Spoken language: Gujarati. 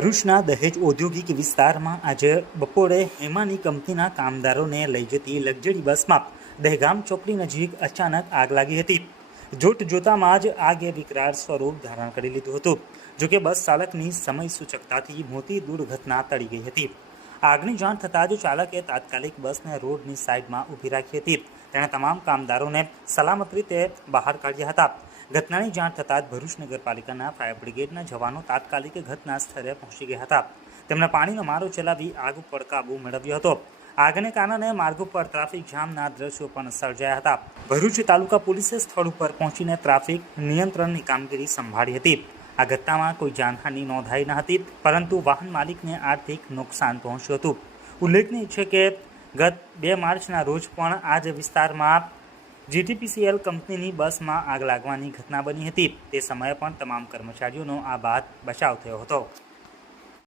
ભરૂચના દહેજ ઔદ્યોગિક વિસ્તારમાં આજે બપોરે હેમાની કંપનીના કામદારોને લઈ જતી લક્ઝરી બસમાં દહેગામ ચોકડી નજીક અચાનક આગ લાગી હતી। જોતજોતામાં જ આગે વિકરાળ સ્વરૂપ ધારણ કરી લીધું હતું। જોકે બસ ચાલકની સમય સૂચકતાથી મોટી દુર્ઘટના ટળી ગઈ હતી। આગની જાણ થતાં જ ચાલકે તાત્કાલિક બસને રોડની સાઈડમાં ઊભી રાખી હતી। તેણે તમામ કામદારોને સલામત રીતે બહાર કાઢ્યા હતા। ઘટનાની જાણ થતાં જ ભરૂચ નગરપાલિકાના ફાયર બ્રિગેડના જવાનો તાત્કાલિક ઘટના સ્થળે પહોંચી ગયા હતા। તેમણે પાણીનો મારો ચલાવી આગ ઉપર કાબૂ મેળવ્યો હતો। આગને કારણે માર્ગો પર ટ્રાફિક જામના દ્રશ્યો પણ સર્જાયા હતા। ભરૂચ તાલુકા પોલીસે સ્થળ ઉપર પહોંચીને ટ્રાફિક નિયંત્રણની કામગીરી સંભાળી હતી। આ ઘટનામાં કોઈ જાનહાનિ નોંધાઈ ન હતી, પરંતુ વાહન માલિકને આર્થિક નુકસાન પહોંચ્યું હતું। ઉલ્લેખનીય છે કે ગત 2 માર્ચના રોજ પણ આ જ વિસ્તારમાં GTPCL કંપનીની બસમાં આગ લાગવાની ઘટના બની હતી। તે સમયે પણ તમામ કર્મચારીઓનો આબાદ બચાવ થયો હતો।